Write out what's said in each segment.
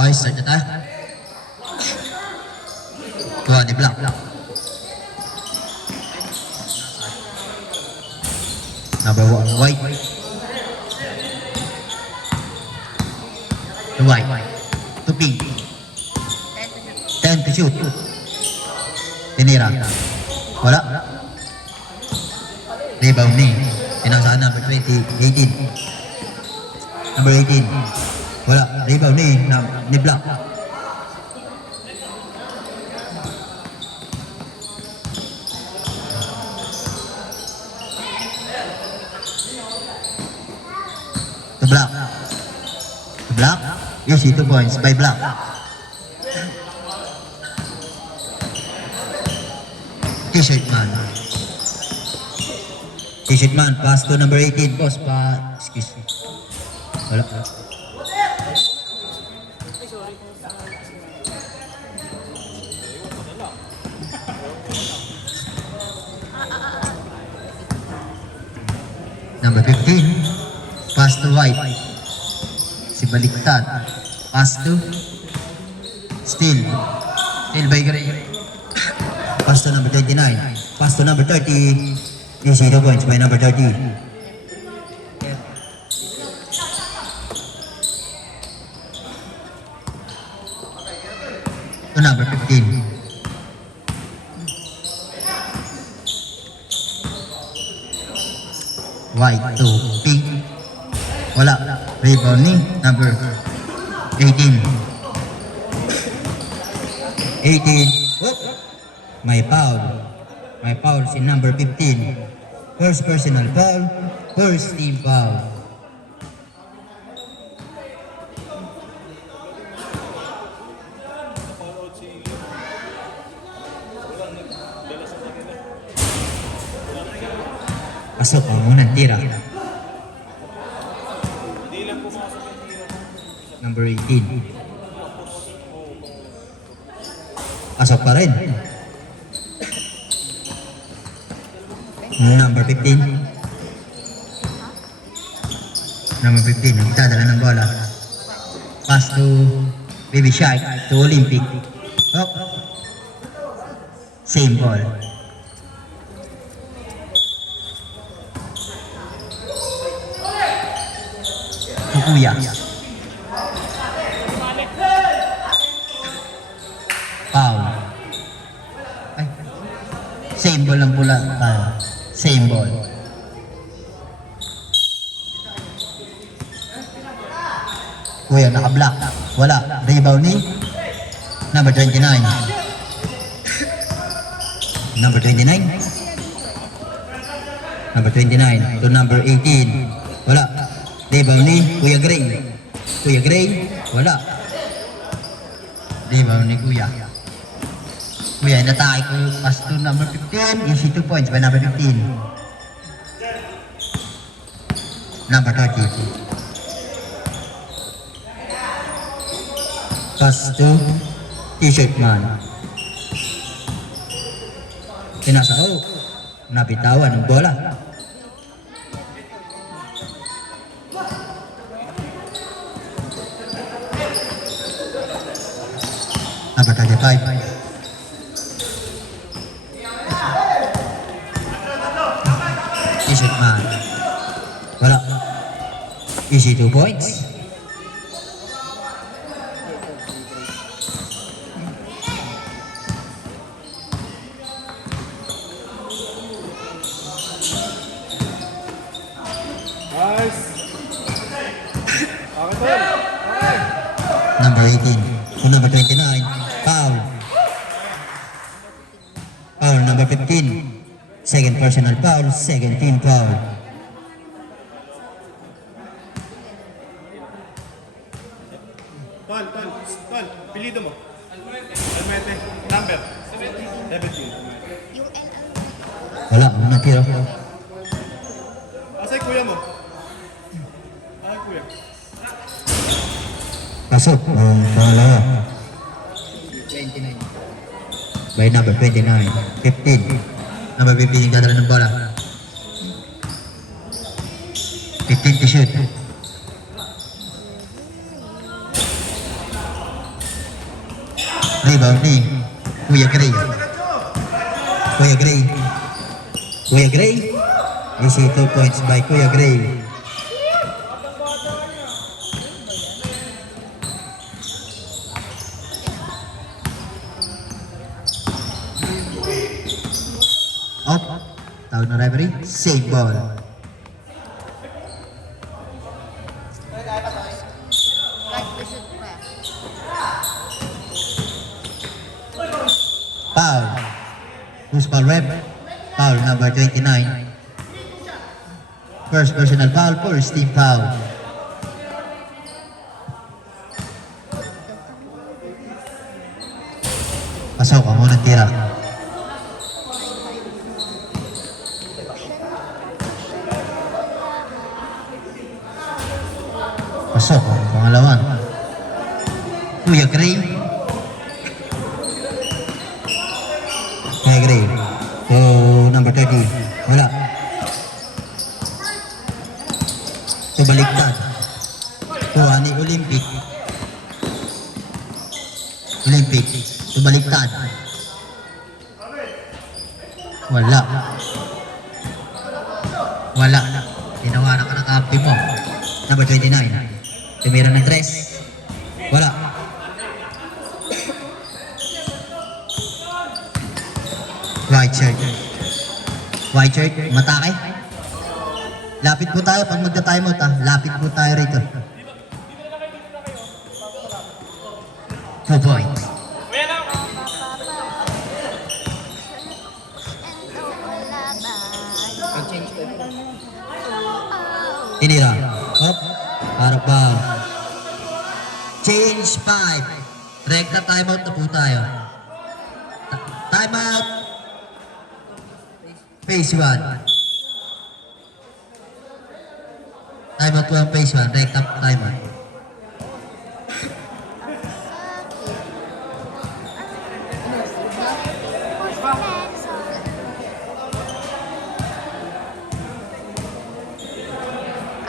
Okay, start na tayo. Kuha ni Black. Number 1, white. To white. To pink. 10 to shoot. Tinira. Wala. Rebound ni. Tinasaan number 20, 18. Number 18. Wala. Rebound ni Black. To Black. To Black. Easy 2 points by Black. T-shirt man. T-shirt man. Pass to number 18. Boss pa. Excuse me. Wala. Number 15. Pass to white. Si baliktad. Pass to Steal. Steal by Gray. Pass to number 29. Pass to number 30. Easy 2 points by number 30. To number 15. White to pink. Wala. Rebound ni number 18. 18. Whoop. May foul. May foul si number 15. First personal foul. First team foul. Pasok ang unang tira. Number 18. Pasok pa rin. Number 15. Number 15. Nagdadala ng bola. Pass to Baby Shark to Olympic. Oh. Same ball. Kuya. Foul. Ay. Same ball ang pula. Same ball. Kuya, naka-block. Wala. Rebound ni number 29. Number 29. Number 29 to number 18. Wala. Rebound ni Kuya Gray. Kuya Gray, wala. Rebound ni Kuya. Kuya, natake ko pass to number 15. Easy 2 points by number 15. Number 30. Pass to T-shirt man. Pinasao. Napitawan ng bola. Number 35. T-shirt man. Wala. Easy 2 points. Number 18. To number 29. Foul. Foul number 15. Second personal foul. Second team foul. Paul, pilido mo. Almete, number 17. Wala. Unang tira. Asay kuya mo. Ay kuya. Pasok. Pangalawa. 29. By number 29. 15. Number 15 yung dadala ng bola. 15 to shoot. Rebound ni Kuya Gray. Kuya Gray. Kuya Gray. Easy 2 points by Kuya Gray. Up. Tawag na referee. Save ball. Foul. Who's foul rep? Foul number 29. First personal foul, first team foul. Pasok ang unang tira. Pasok ang pangalawan. Kuya Gray. Kuya Gray. So, number 30. Wala. Ito baliktad. Kuha ni Olympic. Olympic. Ito baliktad. Wala. Wala. Tinawanan ka ng kampi mo. Number 29. Tumira ng dress. Wala. White shirt. White shirt. Matake. Lapit po tayo pag magta-time out ha. Lapit po tayo rito. 2 points. Tinira. Up. Harap ba? Change 5. Rekta timeout na po tayo. Timeout. Phase 1. Timeout po ang phase 1. Rekta timeout.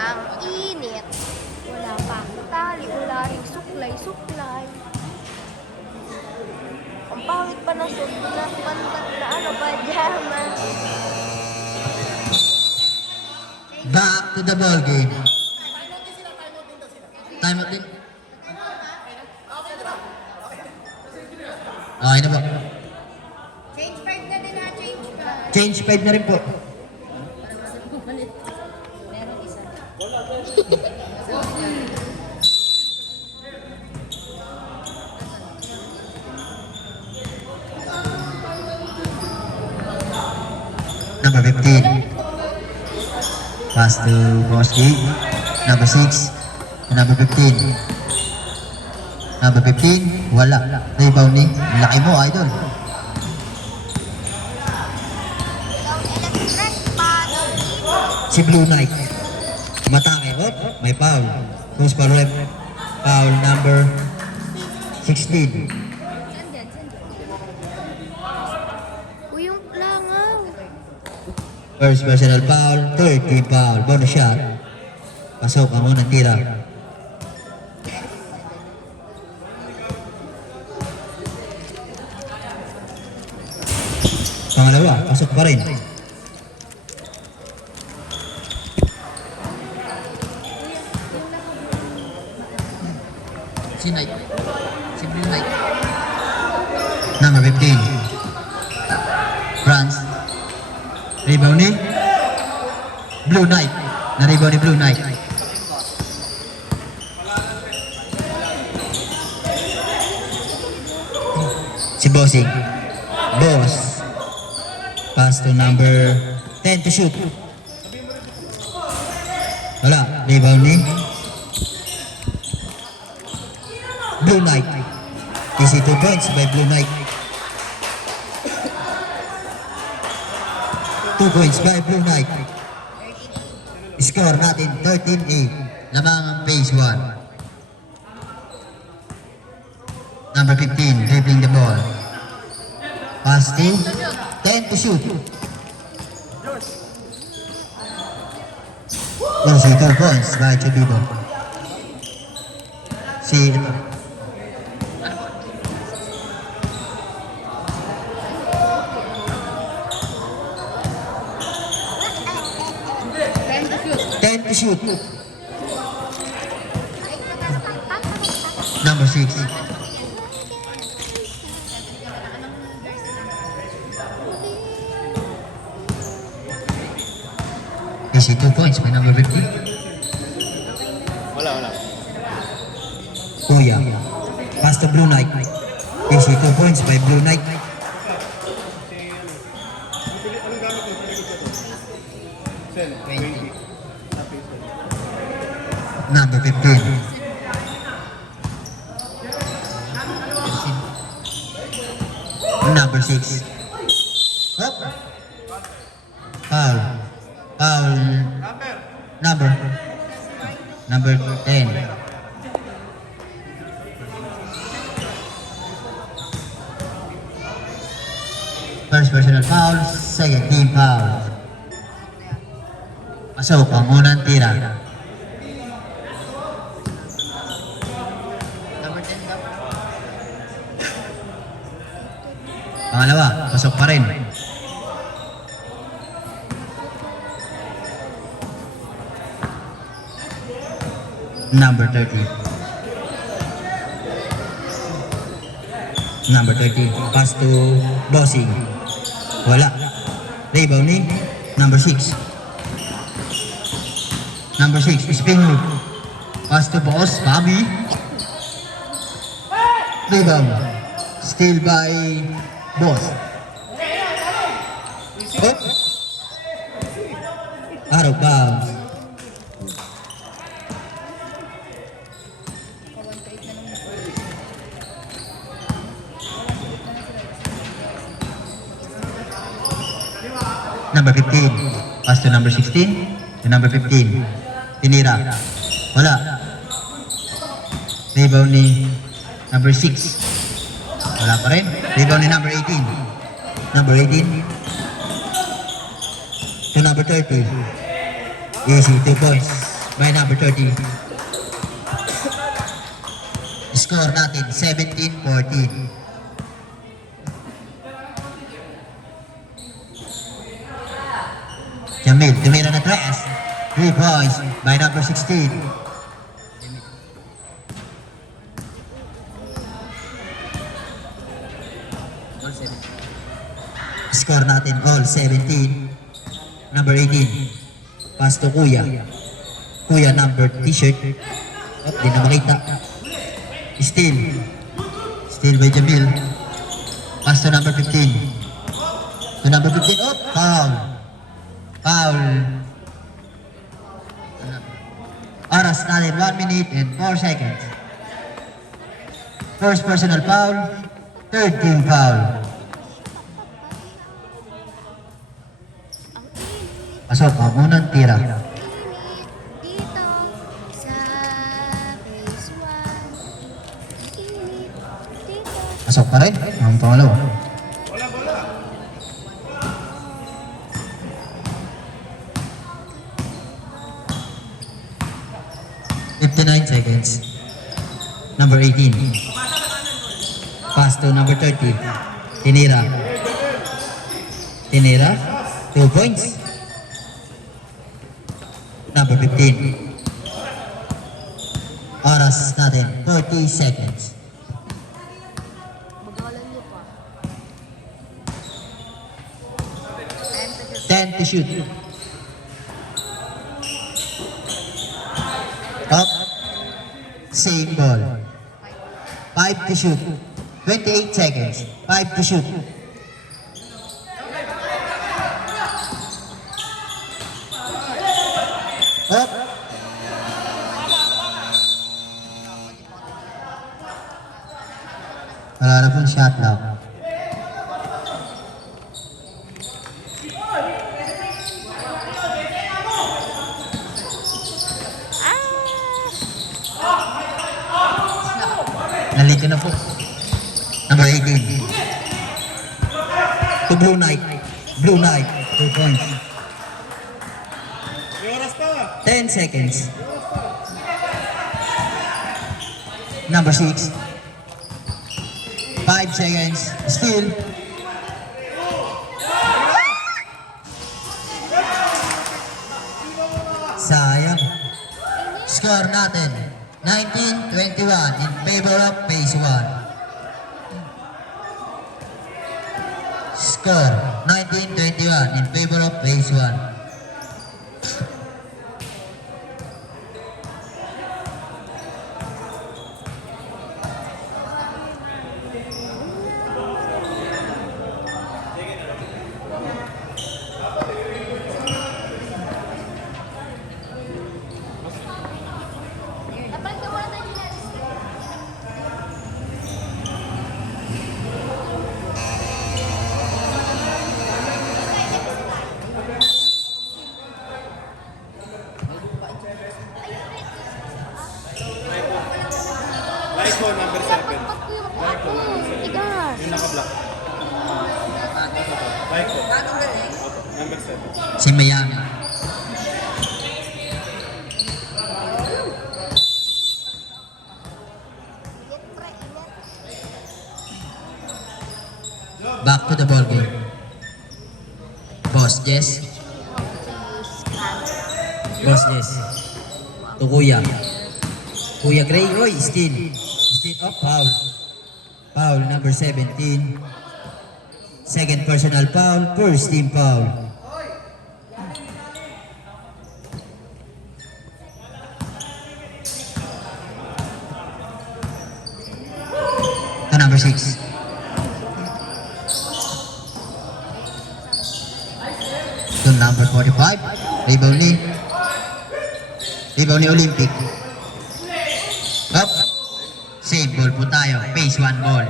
Ang init. Wala pa akong tali, wala rin suklay. Ang pangit pa ng suot ko na pantat na pajamas. Back to the ball game. Timeout din. Okay na po. Change 5 na din ha, change 5. Change 5 na rin po. Meron isa. Number 15. Pass to Boski. Number 6. Number 15. Number 15. Wala. Rebound ni. Laki mo, idol. Electric pass. Si Blue Knight. Matake. Oh, may foul. Who's foul rep? Foul number 16. Uy, yung langaw. First personal foul. Third team foul. Bonus shot. Pasok ang unang tira. Pangalawa. Pasok pa rin. Si Knight. Si Blue Knight. Number 15. France. Rebound ni Blue Knight. Na-rebound ni Blue Knight. Si Bossing. Boss. Pass to number 10 to shoot. Wala. Rebound ni Blue Knight. Easy 2 points by Blue Knight. 2 points by Blue Knight. Score natin 13-8. Lamang ang phase 1. Number 15, dribbling the ball. Pass to 10 to shoot. Easy 2 points by Chubibo. Si 10 to shoot. Number 6. Easy 2 points by number 50. Wala. Kuya. Pass to Blue Knight. Easy 2 points by Blue Knight. Anong gamit mo? Sen, 20. Number 15. Number 6. Up. Foul. Foul. Number. Number 10. First personal foul, second team foul. Pasok ang unang tira. Pangalawa, pasok pa rin. Number 30. Number 30, pass to Bossing. Wala. Rebound ni number 6. Number 6, spin move. Pass to Boss, Bobby. Rebound. Steal by Boss. Oh. Out of bounds. Number 15. Pass to number 16. To number 15. Tinira. Wala. Rebound ni number 6. Wala pa rin. Rebound ni number 18. Number 18. To number 30. Easy, 2 points. By number 30. Score natin, 17-14. Jamil, tumira na 3 points by number 16. Score natin all 17. Number 18. Pass to Kuya. Kuya number t-shirt. Oh, di na makita. Steal. Steal by Jamil. Pass to number 15. To number 15. Oh, foul. Foul. Oras natin 1 minute and 4 seconds. First personal foul. Third team foul. Pasok ang unang tira. Dito sa phase 1. Dito. Pasok pa rin. Ang pangalawa. Wala. 59 seconds. Number 18. Pass to number 30. Tinira. 2 points. Number 15. Oras natin, 40 seconds. Magawalan niyo pa. 10 to shoot. Up. Same ball. 5 to shoot. 28 seconds. 5 to shoot. Up. Wala na pong shot now. Nalito na po. Number 18. To Blue Knight. Blue Knight. 2 points. May oras pa. 10 seconds. Number 6. 5 seconds. Still. Sayang. Score natin, 19-21 in favor of phase 1. Score, 19-21 in favor of phase 1. Dapat ka muna tayo dyan. Laiko, number 7. Tigas. Yung naka-block. Laiko. Number 7. Si Miami. Back to the ball game. Boss Jess. Boss Jess. To Kuya. Kuya Gray. Roy, steal. Steal up, foul. Foul number 17. Second personal foul, first team foul. To number 6. To number 45. Rebound ni Olympic. Up. Same ball po tayo. Phase 1 ball.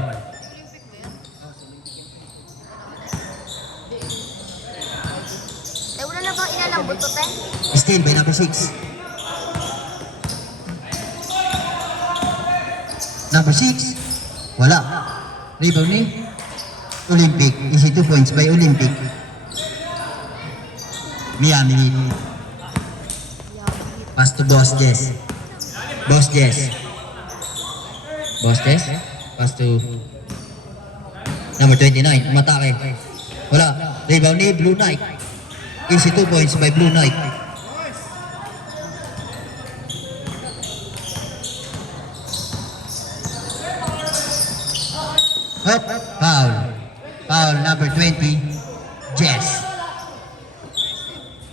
Eh, wala na bang inalambot to, te? Still by number 6. Number 6. Wala. Rebound ni Olympic. Easy 2 points by Olympic. Miami Heat. Pass to Boss Jess. Boss Jess. Boss Jess. Pass to number 29. Umatake. Wala. Rebound ni Blue Knight. Easy 2 points by Blue Knight. Up. Foul. Foul number 20. Jess.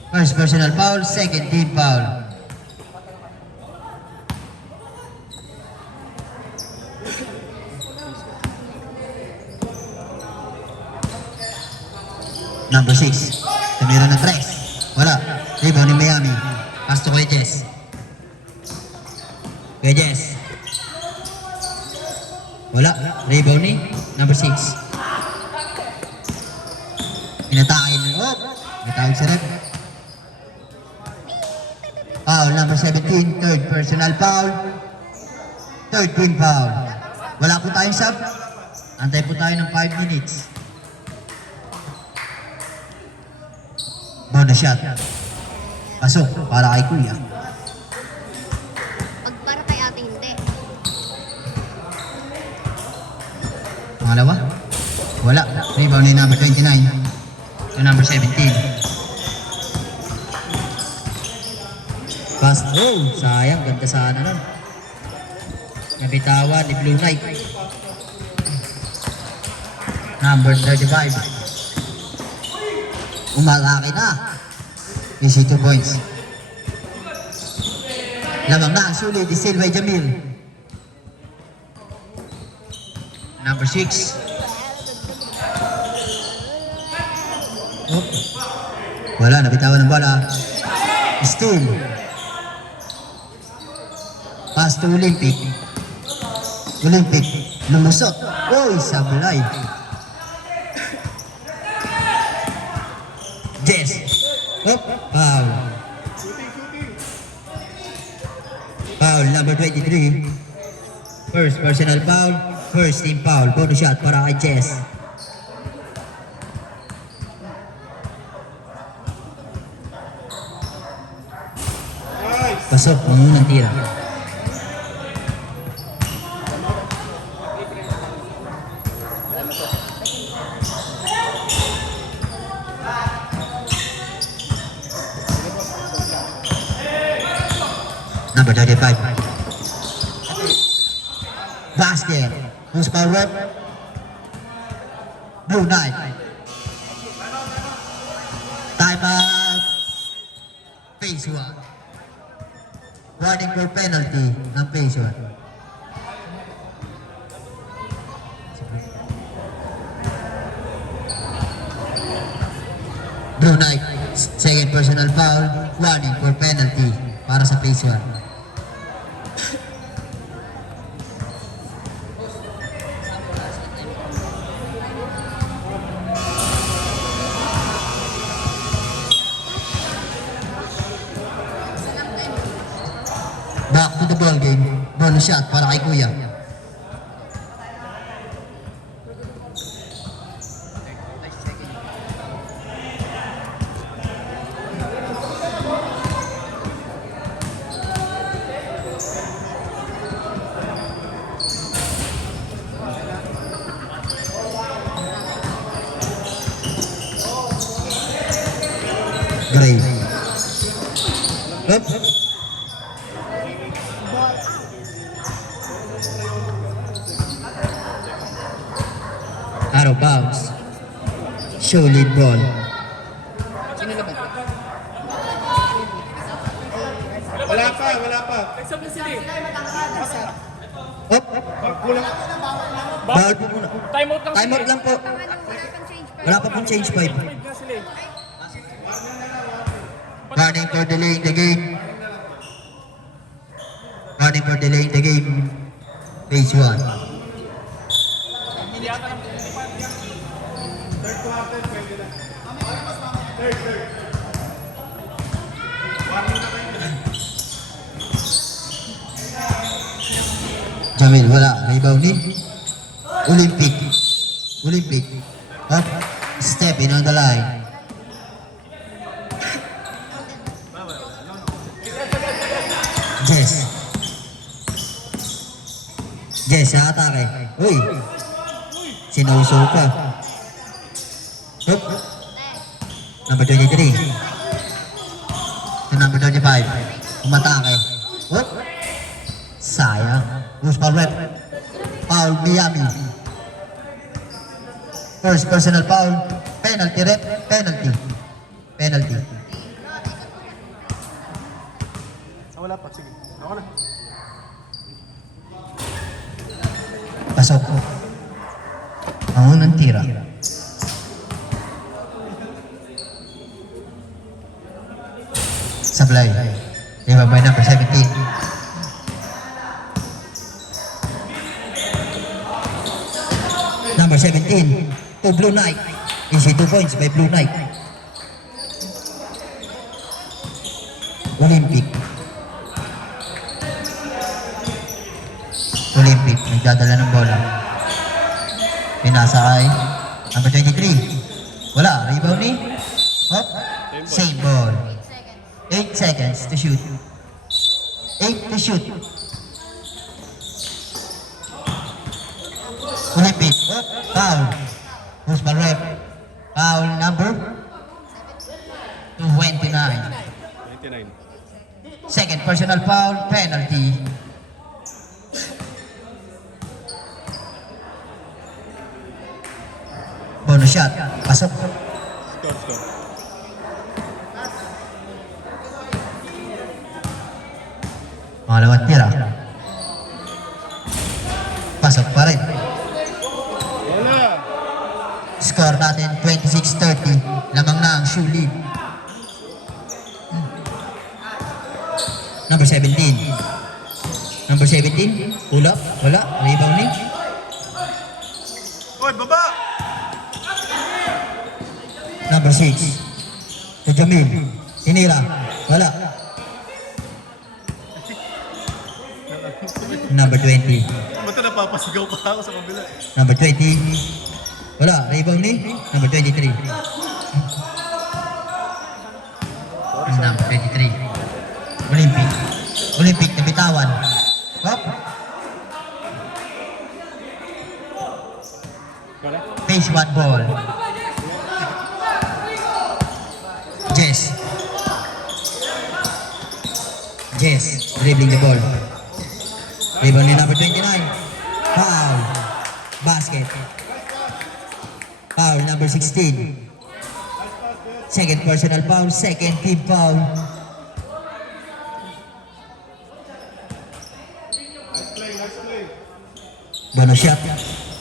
First personal foul, second team foul. Number 6. Tumira ng 3. Wala. Rebound ni Miami. Pass to Kuya Jess. Kuya Jess. Wala. Rebound ni number 6. Inatake ni Natawag sa rep. Foul number 17. Third personal foul. Third team foul. Wala po tayong sub. Antay po tayo ng 5 minutes. Bonus shot. Pasok para kay Kuya. Pag para kay ate, hindi. Pangalawa? Wala. Rebound ni number 29. To number 17. Pass. Oh, sayang. Ganda sana nun. Nabitawan ni Blue Knight. Number 35. Umalaki na. Easy 2 points. Lamang na ang sulit ni Silva Jamil. Number 6. Oh. Wala, nabitawan ng bola. Steal. Pass to Olympic. Olympic. Lumusot. Uy, sablay. Jess. Oh, foul. Foul number 23. First personal foul. First team foul. Bonus shot para kay Jess. Pasok ang unang tira. Number 35. Basket. Who's power rep? Blue Knight. Time up. Phase 1. Warning for penalty ng phase 1. Blue Knight, second personal foul, warning for penalty para sa phase 1. Back to the ball game. Bonus shot para kay Kuya. Gray. Up. Out of bounds. Show lead ball. Wala pa. Up. Kulang. Ball po muna. Time out lang. Time out lang po. Wala pa pong change 5. Na sila eh. Warning for delaying the game. Warning for delaying the game. Phase 1. Jamil, wala. Rebounding. Olympic. Up. Step in on the line. Jess, sa atake. Uy! Sinuso ka. Oop. Number 23. To number 35. Umatake. Oop. Sayang. Who's foul rep? Foul Miami. First personal foul. Penalty rep. Penalty. Wala pa. Sige. Ako na. Pasok. Ang unang tira. Sablay. Diba by number 17. Number 17 to Blue Knight. Easy 2 points by Blue Knight. Olympic. Nagdadala ng bola. Pinasa kay number 23. Wala. Rebound ni? Hop. Same ball. 8 seconds to shoot. 8 to shoot. Olympic. Hop. Foul. Who's ball rep? Foul number 29. 99. Second personal foul. Penalty. Bonus shot. Pasok. Score. Pangalawang tira. Pasok pa rin. Wala. Score natin 26-30. Lamang na ang shoe lead. Number 17. Pull up. Wala. Rebounding. Oy, baba! Number 6. To Jamil. Tinira. Wala. Number 20. Ba't napapasigaw pa ako sa kabila? Number 20. Wala. Rebound ni number 23. Number 23. Olympic na bitawan. Hop. Phase 1 ball. Jess. Jess, dribbling the ball. Rebound ni number 29. Foul. Basket. Foul number 16. Second personal foul, second team foul. Bonus shot.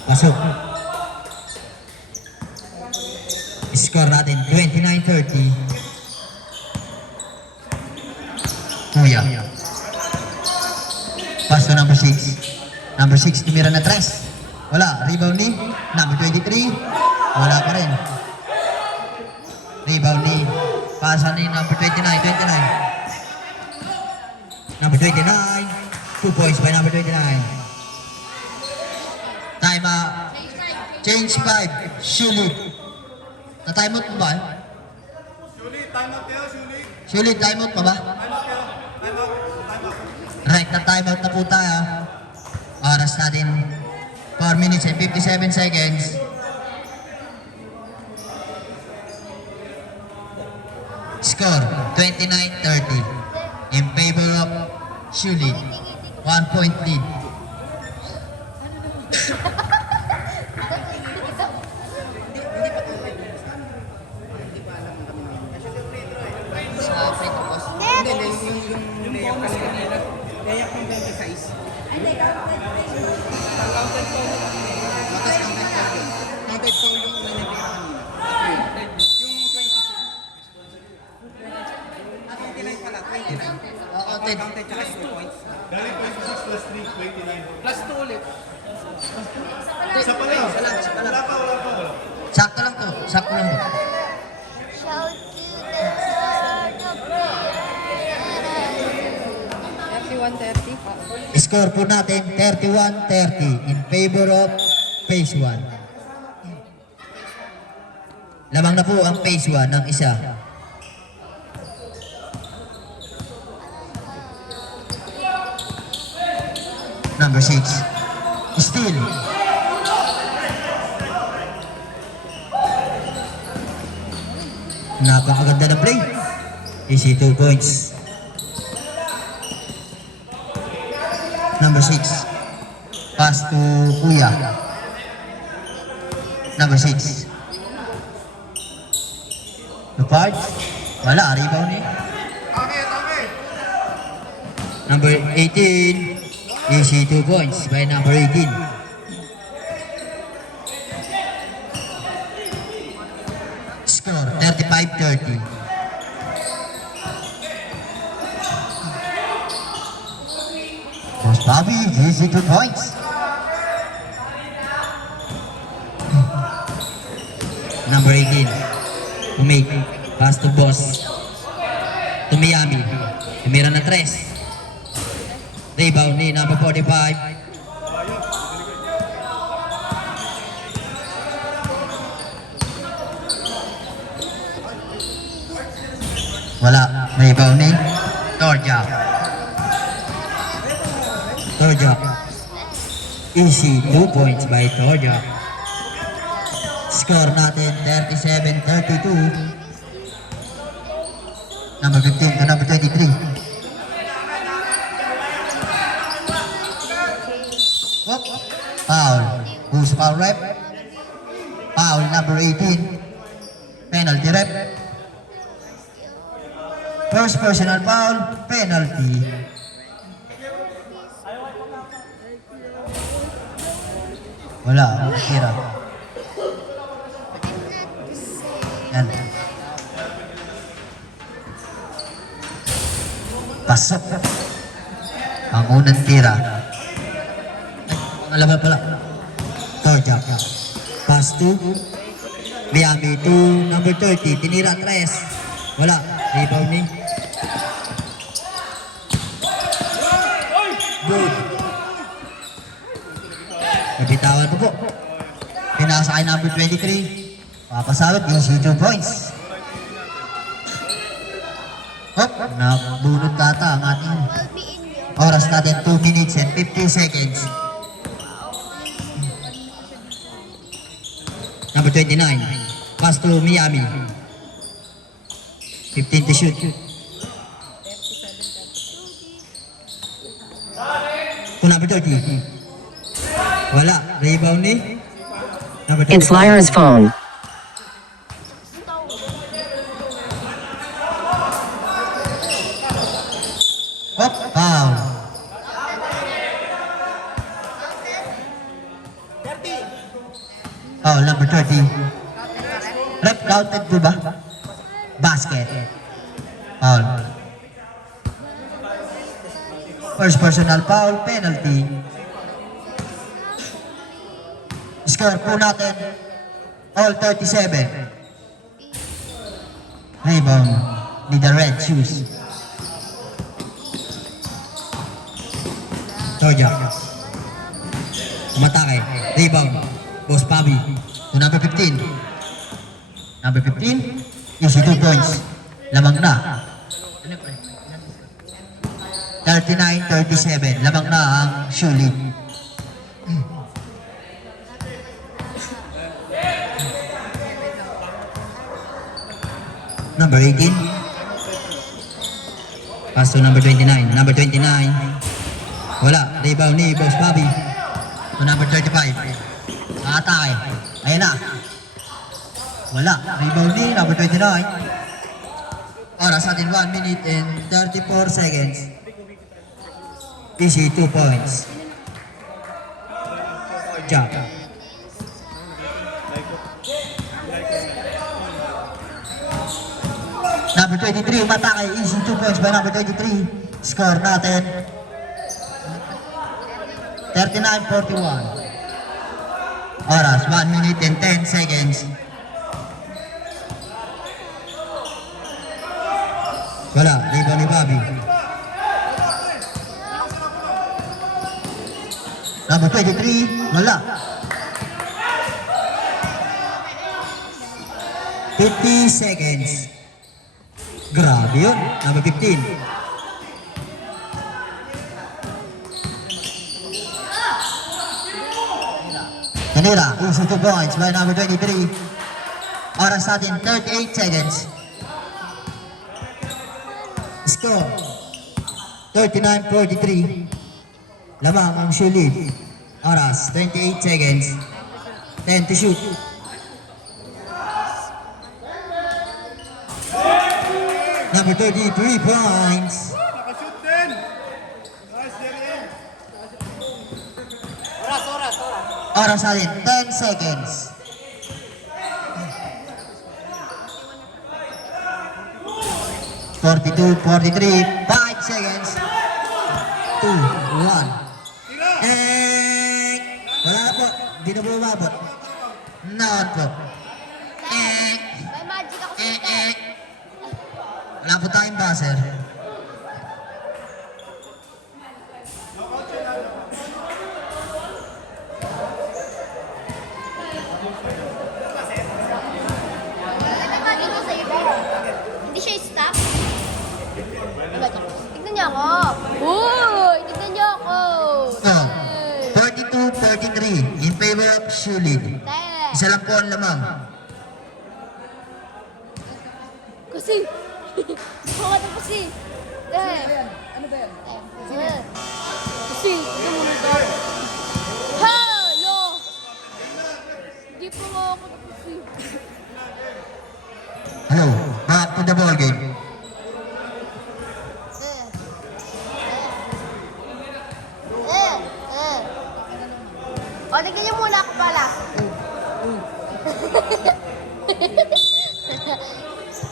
Pasok. Score natin 29-30. Kuya. Pass to number 6. Number 6 tumira na tres. Wala. Rebound ni number 23. Wala pa rin. Rebound ni. Pasa ni number 29. Number 29. 2 points by number 29. Time out. Change 5. Shulit. Na-time out mo ba? Sulit, time out kayo, sulit. Shulit, time out pa ba? Time out kayo. Time out. Time out. Right, na-time out na po tayo. Oras natin 4 minutes and 57 seconds. Score 29-30 in favor of Shulit. 1 point lead. Dali 26 plus 3, 29. Plus 2 ulit. Isa pa lang. Wala pa. Sakto lang to. Sakto lang to. Shout to the Lord of the 31-30 pa. Score po natin 31-30 in favor of phase 1. Lamang na po ang phase 1 ng isa. Number 6. Steal. Napakaganda ng play. Easy 2 points. Number 6. Pass to Kuya. Number 6. Lupard. Wala, rebound ni. Number 18. Easy 2 points by number 18. Score 35-30. Boss Bobby, easy 2 points. Number 18. Umake. Pass to Boss. To Miami. Tumira na 3. Rebound ni number 45. Wala. Rebound ni Torja. Easy 2 points by Torja. Score natin 37-32. Number 15 to number 23. Whoop. Foul. Who's foul rep? Foul number 18. Penalty rep. First personal foul, penalty. Wala, tira. Yan. Pasok. Ang unang tira. Pangalawa pala. Torja. Pass to Miami to number 30. Tinira 3. Wala. Rebound ni. Good. Nabitawan po po. Pinasa kay number 23. Papasawit yung 2 points. Hop, nabunod data ang ating I'll be in you. oras natin 2 minutes and 15 seconds. Number 29. Pass to Miami. 15 to shoot. To number 30. Wala. Rebound ni number 30. In Flyers phone. Hop, foul. Foul, number 30. Rep counted po ba? Basket. Foul. First personal foul, penalty. Score po natin, all 37. Rebound ni the red shoes. Georgia. Umatake. Rebound. Boss Bobby. To number 15. Number 15. Easy 2 points. Lamang na. 39-37. Lamang na ang shoe lead. Number 18. Pass to number 29. Number 29. Wala. Rebound ni Boss Bobby. To number 35. Atake. Ayan na. Wala. Rebound ni number 29. Oras natin 1 minute and 34 seconds. Easy 2 points. Job. Number 23, umatake. Easy 2 points by number 23. Score natin 39-41. Oras, 1 minute and 10 seconds. Wala, rebound ni Bobby. Number 23, wala. 50 seconds. Grabe yun. Number 15. Kanira, easy 2 points by number 23. Oras natin, 38 seconds. Score, 39-43. Lamang ang shoe lead. Oras, 28 seconds. 10 to shoot. Number 33 points. Nakashoot din. Nice, Jerry. Oras natin, 10 seconds. Forty-two, 43, 5 seconds. 2, 1. Wala na po. Hindi na po umabot. Noon po. May magic ako sa Wala po tayong buzzer. May magic ako sa iyo. Hindi siya stop. Tignan niyo ako. Uy! Tignan niyo ako. So, 42-43 in favor of shoe lead. Isa lang po ang lamang. Kasi. Baka na kasi. Ano ba yan? Kasi. Tignan mo nito. Hello! Hindi pa nga ako na kasi. Hello, back to the ball game. O, tignan niyo muna ako pala.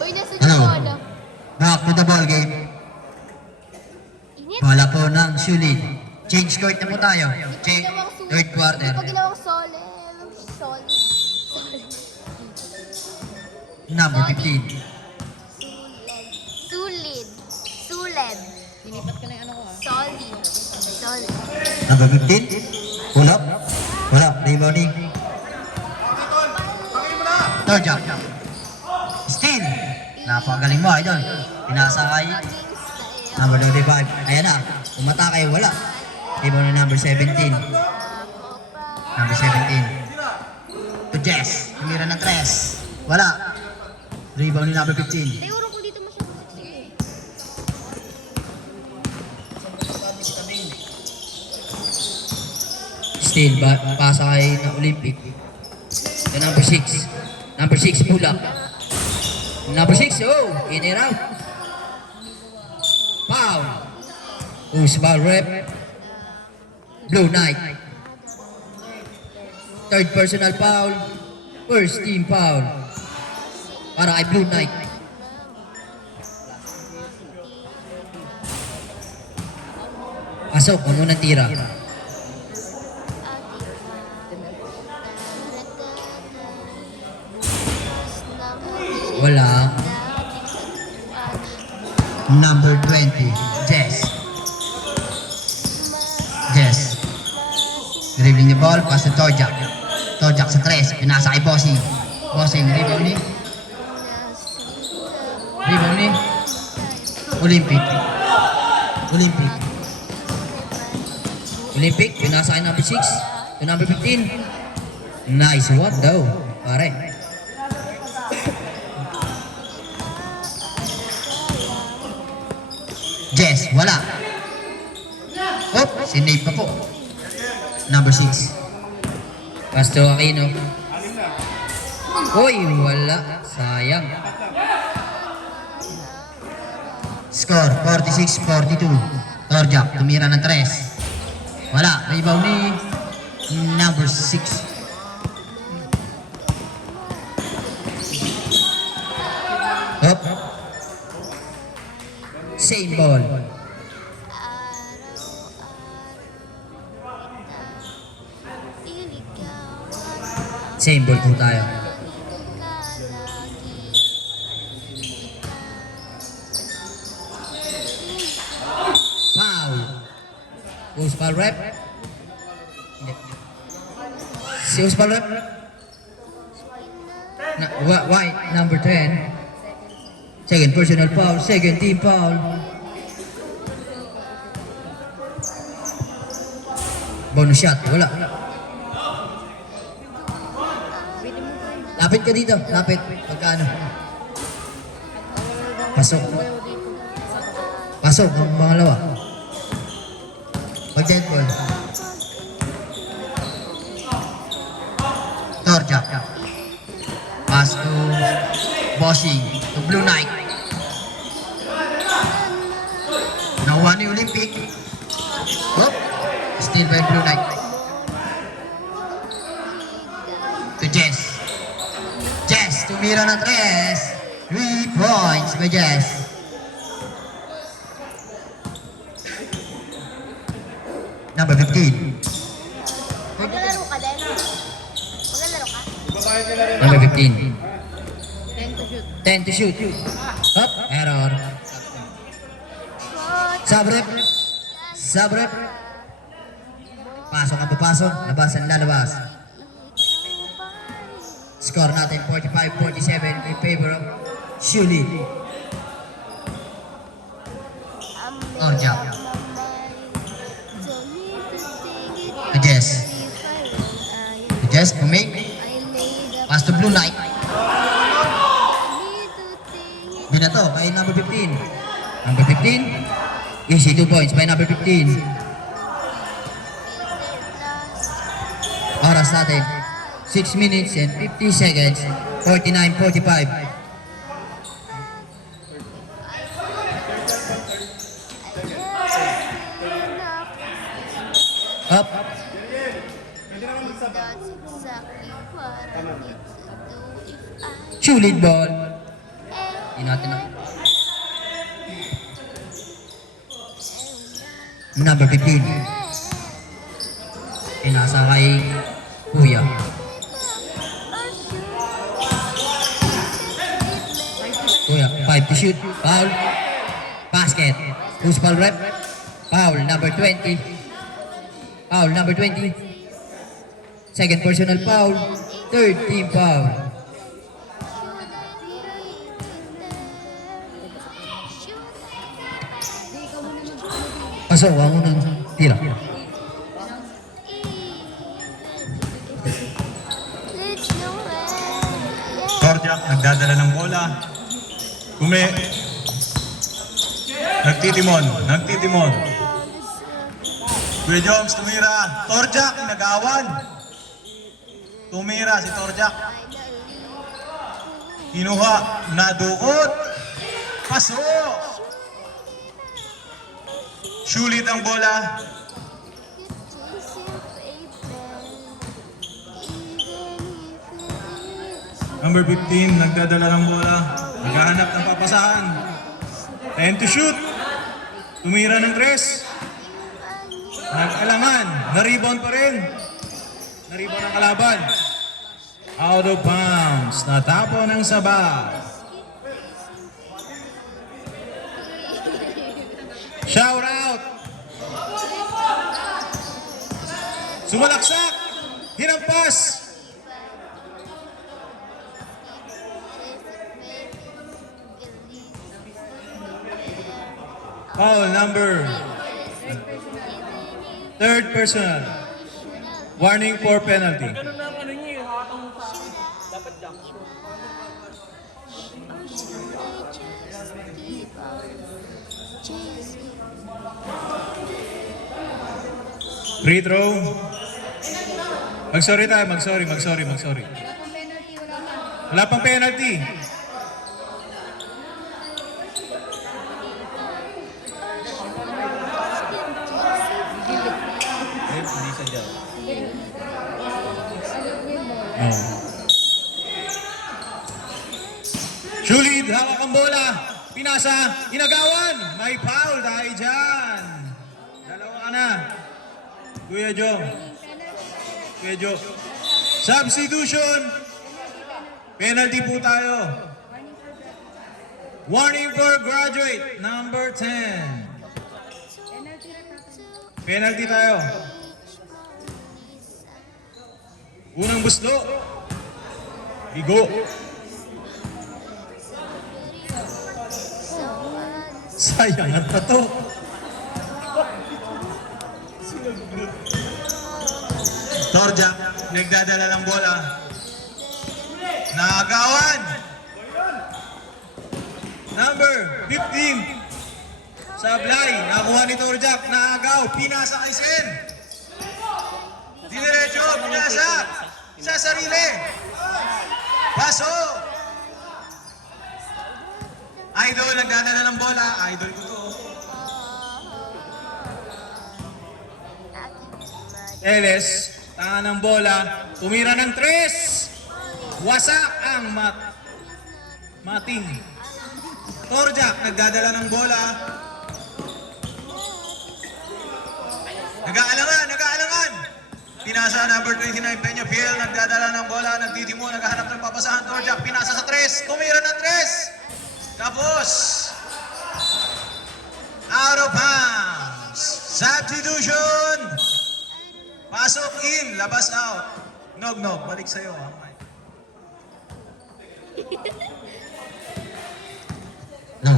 Uy, nasa Hello, niyo na. back to the ball game. Init. Wala po ng shoe lead. Change court na po tayo. Third quarter. Pag ginawang solid. Solid. Solid. Number 15. Sulid. Sulid. Linipat ka na yung ano ko ah. Solid. Solid. Number 15. Pull up. Wala. Rebounding. Third jump. Steal. Napakagaling mo, idol. Pinasa kay number 35. Ayan na. Umatake. Wala. Rebound na number 17. Number 17. To Jess. Tumira ng 3. Wala. Rebound ni number 15. Siguro kung dito masyadong sige. Still, pasa kay na Olympic. The number 6. Number 6, pull up. Number 6, oh, in and out. Foul. Who's foul rep? Blue Knight. Third personal foul. First team foul. Para kay Blue Knight. Pasok, ang unang tira. Wala. Number 20, Jess. Jess. Dribbling the ball, pass to Torjak. Torjak sa 3, pinasa kay Bossing. Bossing, rebound ni. Rebound ni. Olympic. Olympic. Olympic, pinasa kay number 6. To number 15. Nice one daw, pare. Jess, wala. Oh, sinave pa po. Number 6. Pasto Aquino. Uy, wala. Sayang. Score, 46-42. Torjak, tumira ng 3. Wala. Rebound ni number 6. Up. Same ball. Same ball po tayo. Foul. Who's foul rep? Si who's foul rep? Why? Number 10. Second personal foul. Second team foul. Bonus shot. Wala. Lapit ka dito. Lapit. Pagkano? Pasok. Pasok ang pangalawa. Pag-dead ball. Torjak. Pass to Bossing. To Blue Knight. Nakuha ni Olympic. Oh, still by Blue Knight. To Jess. Jess, tumira ng 3. 3 points by Jess. Number 15. Maglalaro ka din? Maglalaro ka? Number 15. 10 to shoot. Up. Error. Sabrep. Sabrep. Pasok ang papasok. Labas ang lalabas. Score natin 45-47 in favor of Shuli. Torjak. To Jess. To Jess, pumake. Pass to Blue Knight. Binato kay number 15. Number 15. Easy 2 points by number 15. Oras natin. 6 minutes and 50 seconds. 49-45. Up. Shuli ball. Hindi natin na. Number 15. Pinasa kay Kuya. Kuya, 5 to shoot. Foul. Basket. Who's foul rep? Foul, number 20. Foul, number 20. Second personal foul. Third team foul. Pasok ang unang tira. Torjak nagdadala ng bola. Kume. Nagtitimon. Kuya Joms, tumira. Torjak, nag-awan. Tumira si Torjak. Kinuha, nadukot. Pasok. Sulit ang bola. Number 15, nagdadala ng bola. Naghahanap ng papasahan. 10 to shoot. Tumira ng 3. Nag-alangan. Na-rebound pa rin. Na-rebound ang kalaban. Out of bounds. Natapo ng saba. Shout out. Sumalaksak. Hinampas. Foul number. Third person. Warning for penalty. Free throw. Mag-sorry tayo, mag-sorry. Wala pang penalty. Shulid, hawak ang bola. Pinasa, inagawan. May foul dahil dyan. Dalawa ka na. Kuya Joe. Substitution. Penalty po tayo. Warning for graduate. Number 10. Penalty tayo. Unang buslo. Bigo. Sayang ang tato. Torjak, nagdadala ng bola. Naagawan. Number 15. Sablay, nakuha ni Torjak. Naagaw, pinasa kay Sen. Dinerecho, pinasa. Sa sarili. Paso. Idol, nagdadala ng bola. Idol ko to. Teles, tangan ng bola. Tumira ng 3. Wasak ang mating. Torjak, nagdadala ng bola. Nag-aalangan. Pinasa number 29, Peña Fiel. Nagdadala ng bola. Nagtitimo, naghahanap ng papasahan. Torjak, pinasa sa 3. Tumira ng 3. Tapos, out of bounds. Substitution. Pasok in, labas out. Nog, balik sa'yo. No.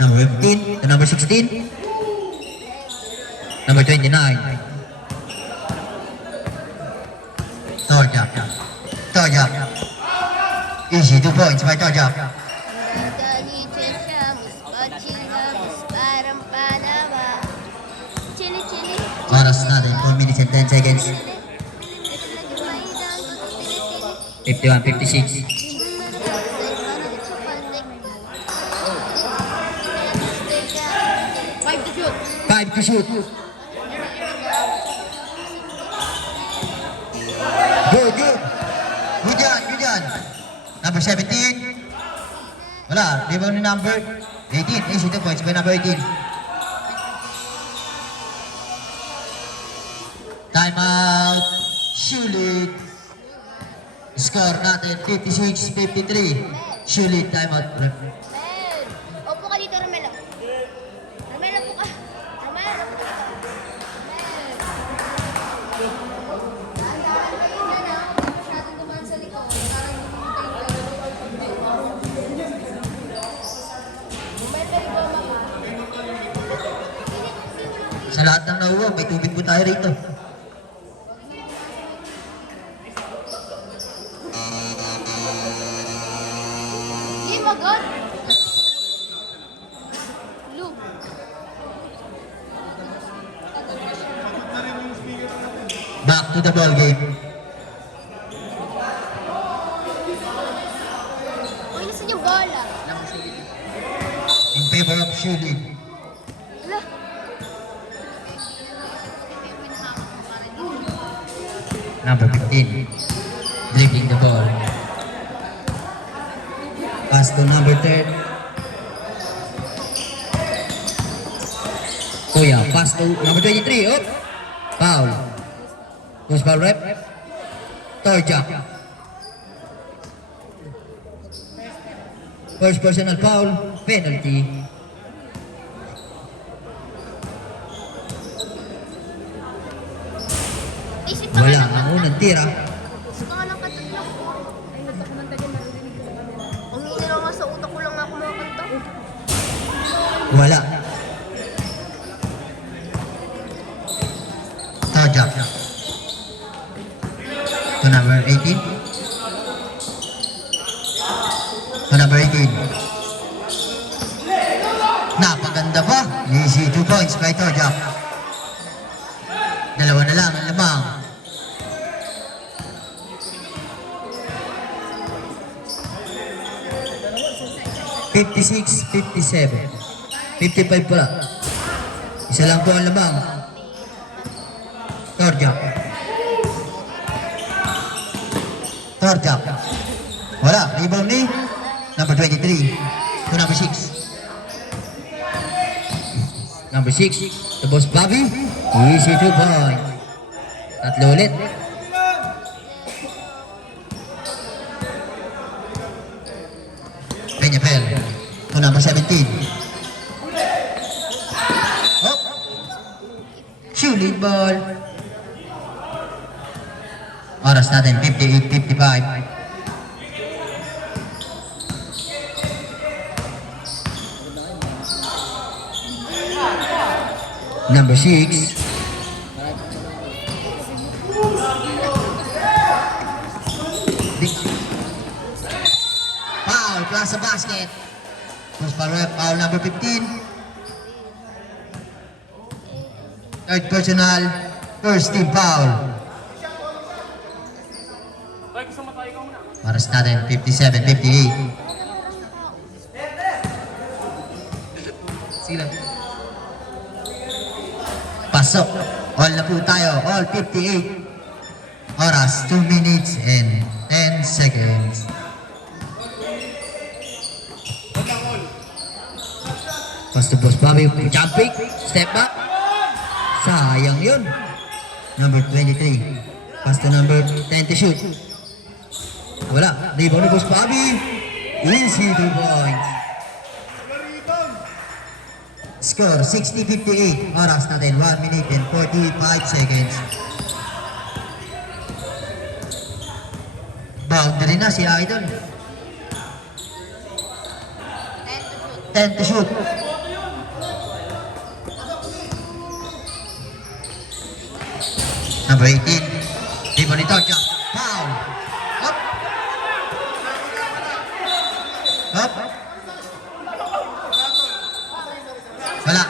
Number 15 to number 16. Number 29. Torjak. Easy 2 points by Torjak. Oras natin, 4 minutes and 10 seconds. 51-56. 5 to shoot. Good. Good yan. Number 17. Wala, rebound ni number 18. Easy 2 points by number 18. Time out. Shulid. Score natin 56-53. Shulid, time out. Opo ka dito, Romelo. Romelo po ka. Romelo. Sa lahat ng nauwa, may tubig po tayo rito. Game agad. Blue. Back to the ball game. Uy, nasan yung bola? In favor of Shuli. Ala, Number 15. Dribbling the ball. Pass to number 10. Kuya, pass to number 23. Oh! Foul. Who's foul rep? Torjak. First personal foul, penalty. isip ka Wala nga ang unang tira. Isip ka nga ng katatlo. Ang hihira nga sa utak ko lang ako mga kanta. Wala. Tojak. To number 18. To number 18. Napaganda pa. Easy 2 points by Tojak. Dalawa na lang ang lamang. $56, 57. 55 pala. Isa lang po ang lamang. Torjak. Torjak. Wala. Rebound ni number 23. To number 6. Number 6, the boss Bobby. Easy 2 points. Tatlo ulit. Peñafel. To number 17. Oh. Shooting ball. Oras natin 58-55. Number 6. Foul plus sa basket. Post foul rep, foul number 15. Third personal, first team foul. Oras natin 57-58. Sila. Pasok. All na po tayo. All 58. Oras 2 minutes and 10 seconds. Pass to boss Bobby. Jumping. Step back. Sayang yun. Number 23. Pass to number 10 to shoot. Wala. Rebound ni boss Bobby. Easy 2 points. Score 60-58. Oras natin 1 minute and 45 seconds. Boundary na si Idol. 10 to shoot. Number 18. Rebound ni Torja. Foul. Up. Up. Wala.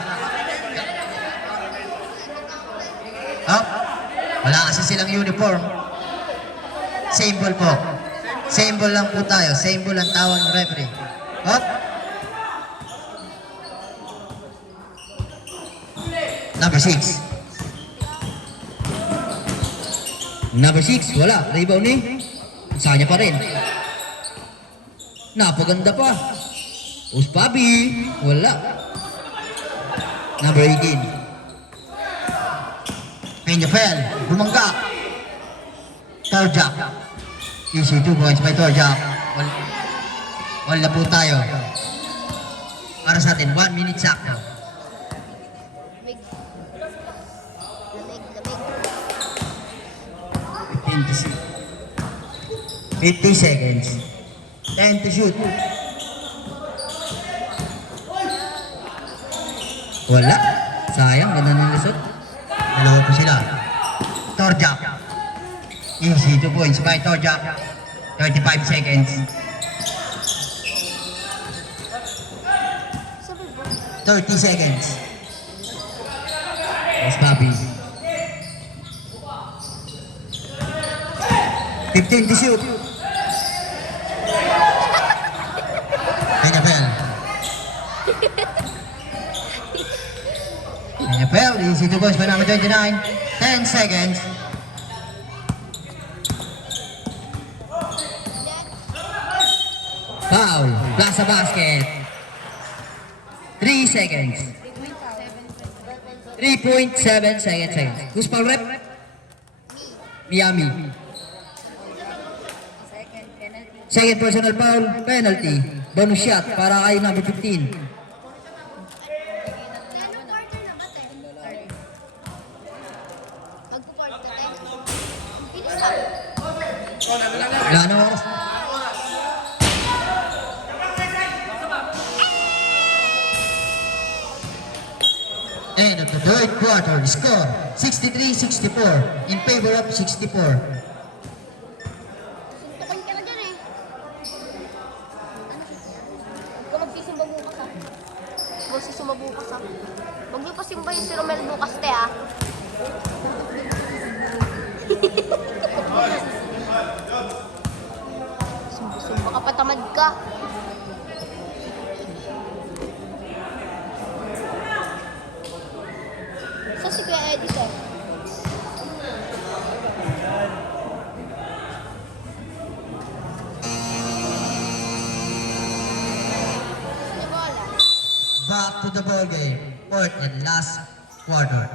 Up. Wala kasi silang uniform. Same ball po. Same ball lang po tayo. Same ball ang tawag ng referee. Up. Number 6. Number 6, wala. Rebound ni. Sa kanya pa rin. Napaganda pa. Boss Bobby. Wala. Number 18. Peñafel. Bumangga. Torjak. Easy 2 points by Torjak. All na po tayo. Para sa atin, 1 minute sakto. Lamig. Lamig, lamig. 50 seconds. 10 to shoot. Wala. Sayang, ganda ng lusot. Dalawa po sila. Torjak. Easy 2 points by Torjak. 35 seconds. Sabi ba? 30 seconds. Boss Bobby. 15 to shoot. NFL. NFL, easy to boys by number 29. 10 seconds. Foul. Plaza basket. 3 seconds. 3.7 seconds. Who's foul rep? Miami. Second personal foul, penalty. Bonus shot para kay number 15. Magpo-court ka tayo. Bilis lang. Wala na oras. End of the third quarter. Score 63-64 in favor of 64. Suntukin ka na dyan eh. Huwag ka magsisimba bukas ah. Magsisimba bukas ah. Huwag niyo pa simbahin si Romel bukas te ah. Sumba ka pa, tamad ka. Sa si Kuya Eddie sir. Sino bola? Back to the ball game. Fourth and last quarter.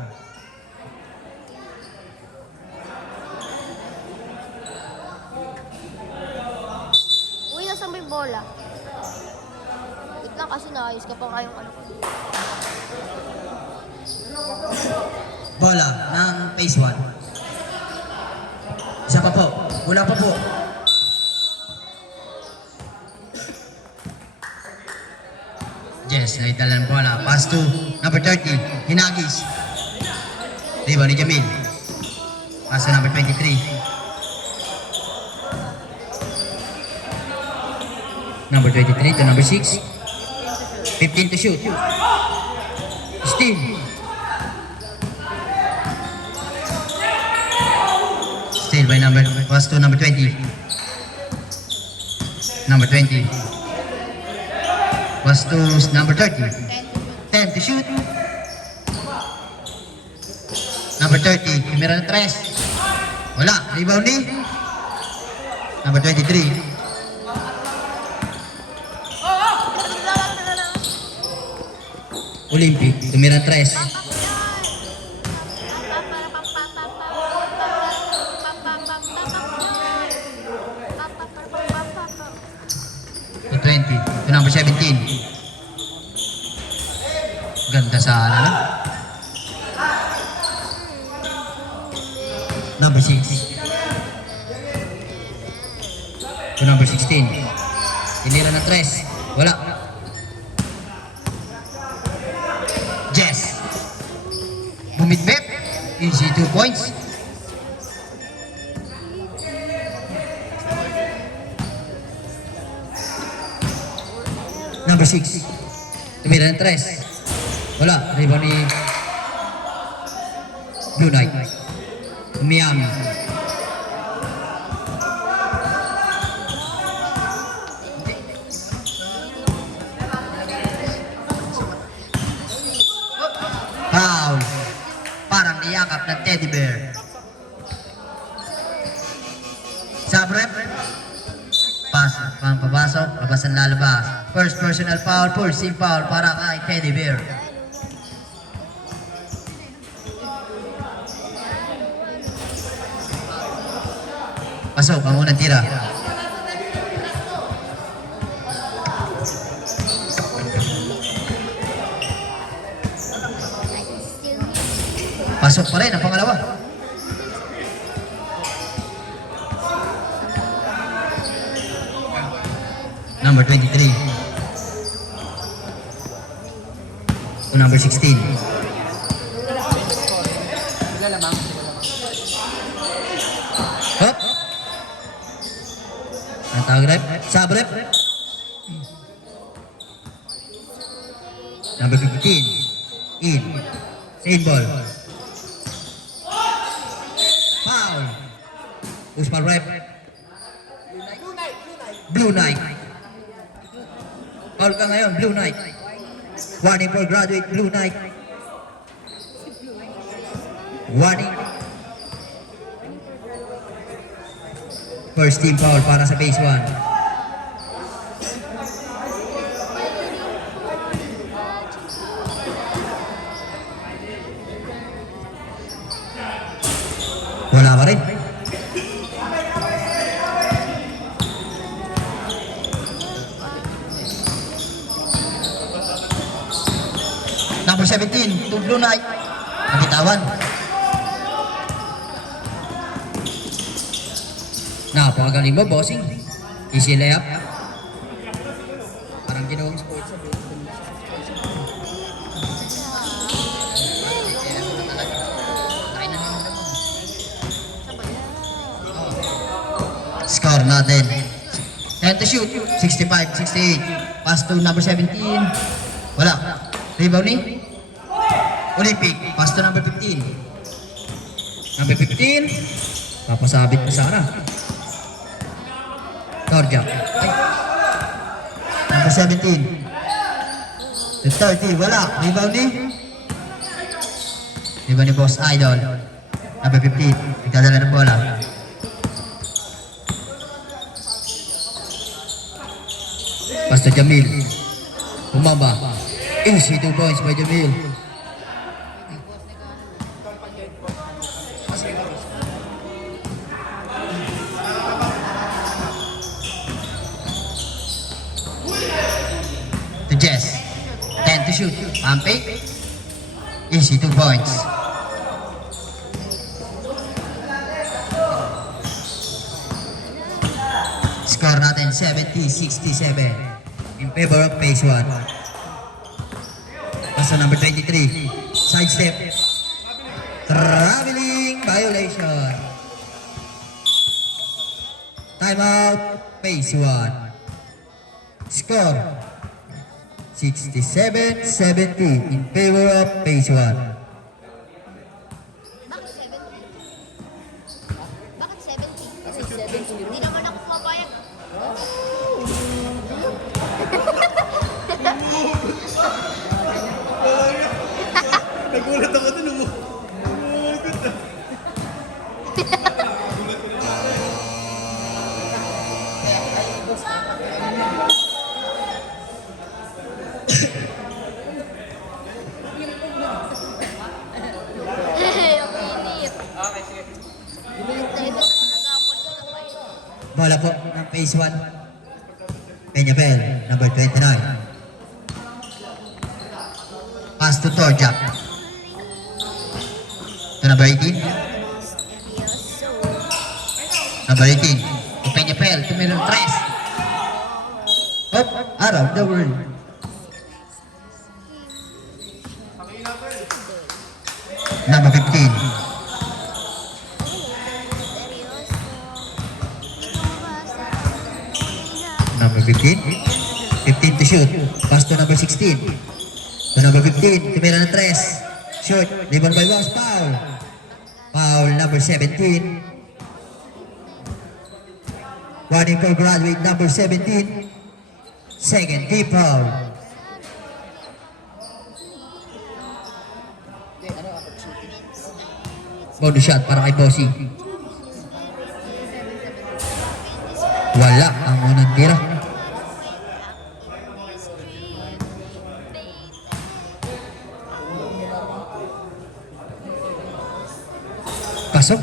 Uy, nasan ba yung bola? Wait lang kasi naayos ka pa kayong ano ko. Bola ng phase 1. Isa pa po. Wala pa po. Yes, naitala ng bola. Pass to number 30. Hinagis. Diba ni Jamil. Pass to number 23. Number 23 to number 6. 15 to shoot. Steal. Still by number, pass to number 20. Number 20. Pass to number 30. 10 to shoot. Number 30, Kimira na 3. Wala, rebound ni. Number 23. Olympic. Tumira 3. To 20. To number 17. Ganda sa ano? Number 6. To number 16. Tinira ng 3. Wala. Jess. Bumitbit. Easy 2 points. Number 6. Tumira ng 3. Wala. Rebound ni Blue Knight. Miami. Foul. Parang niyakap ng teddy bear. Sabrep. Pass. Papasok. Labas ang lalabas. First personal foul. First team foul para kay teddy bear. Pasok ang unang tira. Pasok pa rin ang pangalawa. Number 23. To number 16. Hop. Ang tawag rep? Sub-rep? Number 15. In. Same ball. Foul. Who's foul rep? Blue Knight. Foul ka ngayon, Blue Knight. Warning for graduate, Blue Knight. Warning. First team foul para sa base 1. Wala pa rin. Number 17, to Blue Knight. Nabitawan. Napakagaling mo, bossing. Easy layup. Parang ginawang sports sa Score natin. 10 to shoot. 65-68. Pass to number 17. Wala. Rebound ni Olympic. Pass to number 15. Number 15. Papasabit na Sara. Torja. Ay, Number 17. To 30. Wala. Rebound ni Boss Idol. Number 15. Nagdadala ng bola. Basta Jamil. Umaba. Easy 2 points by Jamil. To Jess. 10 to shoot. Pump fake. Easy 2 points. Score natin 70-67 In favor of phase 1. Basta number 23. Side step. Traveling violation. Timeout. Phase 1. Score 67-70 in favor of phase 1. Bakit 70? Bakit 70? Hindi naman ako pumapayag. Nagulat ako dun. Ang init. Bola po ng phase 1. Peñabel, number 29. Pass to Torja. To number 18. Number 18. To Peñabel, to Meron 3. Hop, around the world. Number 15. Number 15. 15 to shoot. Pass to number 16. To number 15. Tumira ng 3. Shoot. Rebound by Ross. Foul. Foul number 17. Warning for graduate number 17. Second team foul. Bonus shot para kay Bossy. Wala ang unang tira. Pasok.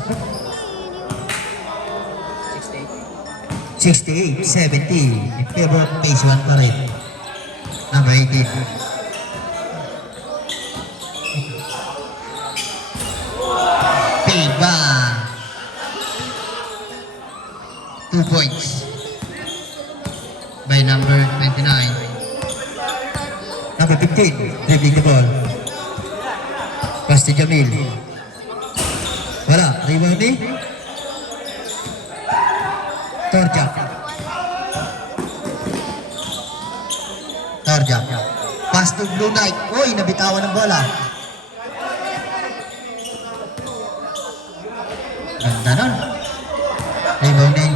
68-70. In favor of phase 1 pa rin. Number 18. Big bang. 2 points. By number 29. Number 15, dribbling the ball. Pass to Jamil. Wala, rebound ni Torja. Torja. Pass to Blue Knight. Uy, nabitawan ng bola. Ganda nun. Rebound ni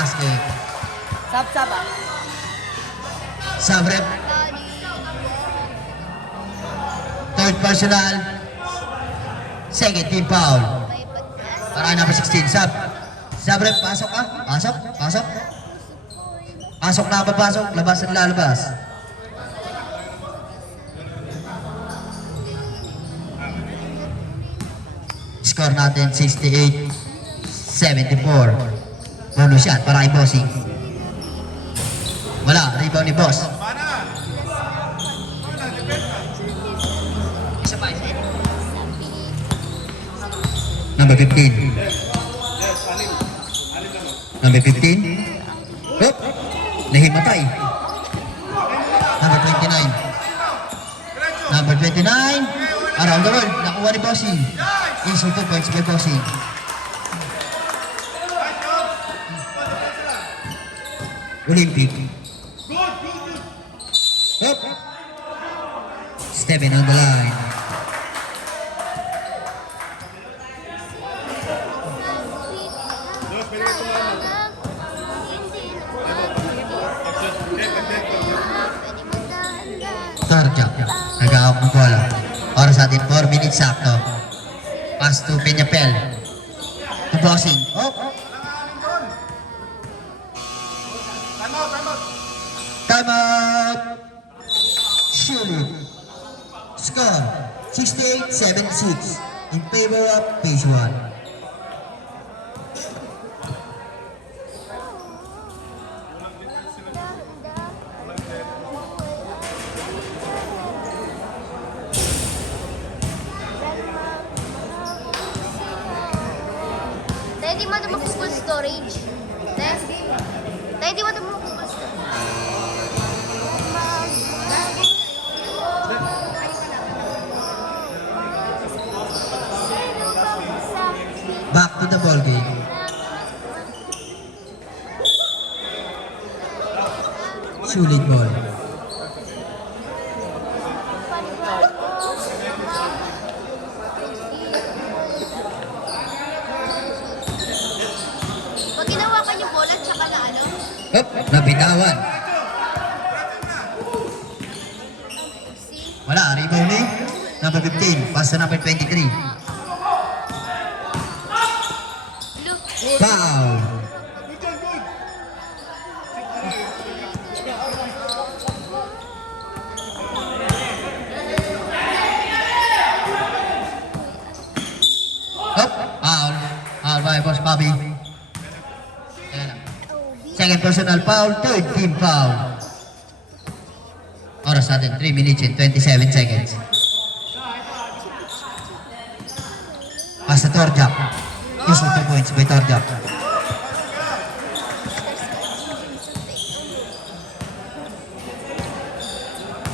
basket. Sab-sab ah. Sub-rep. Third personal. Second team foul. Para number 16. Sub-rep, pasok ka. Pasok. Pasok na papasok. Labas at lalabas. Score natin 68-74. Bonus shot para kay Bossing. Wala, rebound ni Boss. Isa pa. Number 15. Number 15. Oh, nahimatay. Number 29. Number 29. Around the world, nakuha ni Bossing. Easy 2 points by Bossing. Olympic. Up. Stepping on the line. Torja. Nag-aawak ng bola. Oras natin 4 minutes sakto. Pass to Peñapel. To Bossing. Oh. Time out. Shoot it. Score 68-76 in favor of Phase 1. Tayo di mo ito mag-full storage. Tayo di mo ito mag-full storage. Back to the ball game. Sulit ball. Pag ginawa ka yung bola, tsaka na ano? Up, nabitawan. Wala, rebound ni number 15. Pass to number 23. Look. Foul. Up, foul. Foul by Boss Bobby. Ayan na. Second personal foul, third team foul. Oras natin, 3 minutes and 27 seconds. Pass to Torjak. Use of 2 points by Torjak.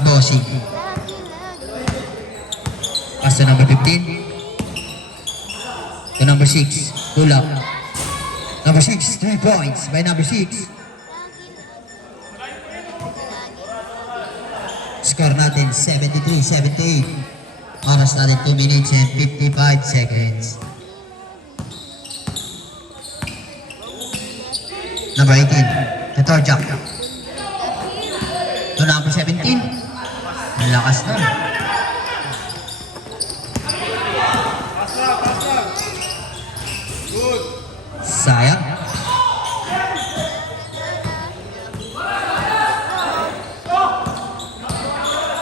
Bossing. Pass to number 15. To number 6. Pull up. Number 6, 3 points by number 6. Score natin 73-78. Oras natin 2 minutes and 55 seconds. Number 18, to Torjak. To number 17. Ang lakas na. Sayang.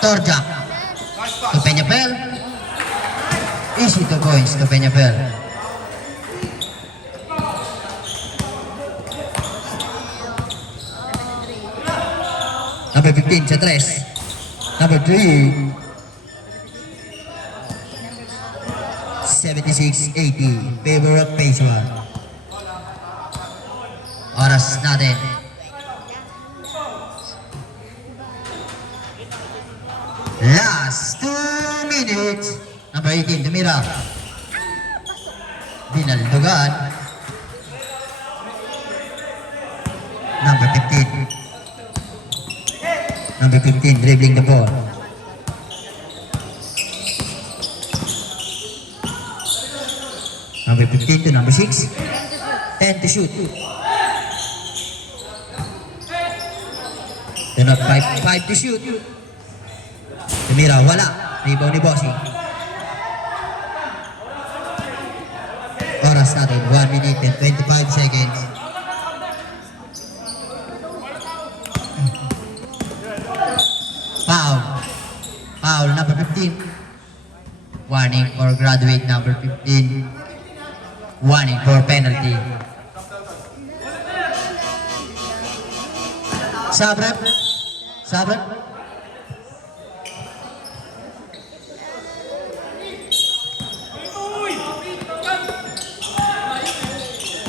Torjak. To Peñapel. Easy 2 points to Peñapel. Number 15 sa 3. Number 3. 76-80. Favor of Phase 1. Oras natin. Last 2 minutes. Number 18, tumira. Binaldugan. Number 15. Number 15 dribbling the ball. Number 15 to number 6. 10 to shoot. Then up 5 to shoot. Tumira, wala. Rebound ni Bossing. Oras natin, 1 minute and 25 seconds. Foul. Foul number 15. Warning for graduate number 15. Warning for penalty. Sabrep. Sabrep.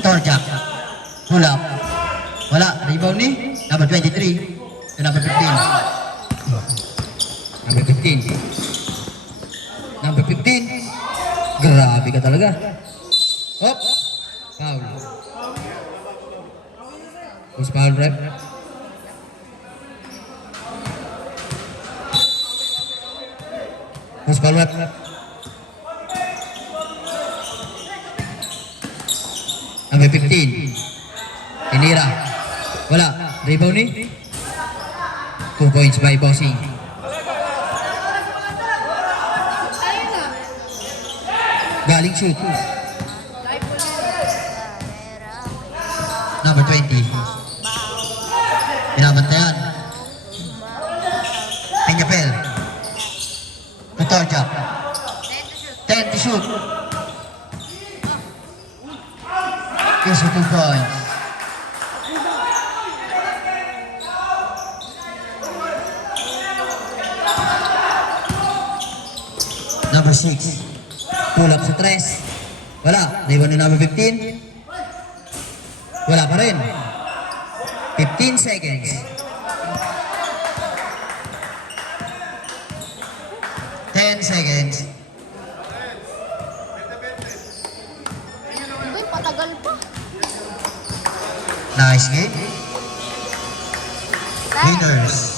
Torjak. Pull up. Wala. Rebound ni number 23. To number 15. Number 15. Number 15. Grabe ka talaga. Hop. Foul. Who's foul, rep? Who's foul, rep? Number 15. Tinira. Wala. Rebound ni? 2 points by Bossing. Galing shoot. Number 20. Binabantayan. Peñapel. Torjak. 10 to shoot. Yes, 2 points. Number 6. Pull up sa 3. Wala. Naiwan ni number 15. Wala pa rin. 15 seconds. 10 seconds. Uy, patagal pa. Nice game. Winners.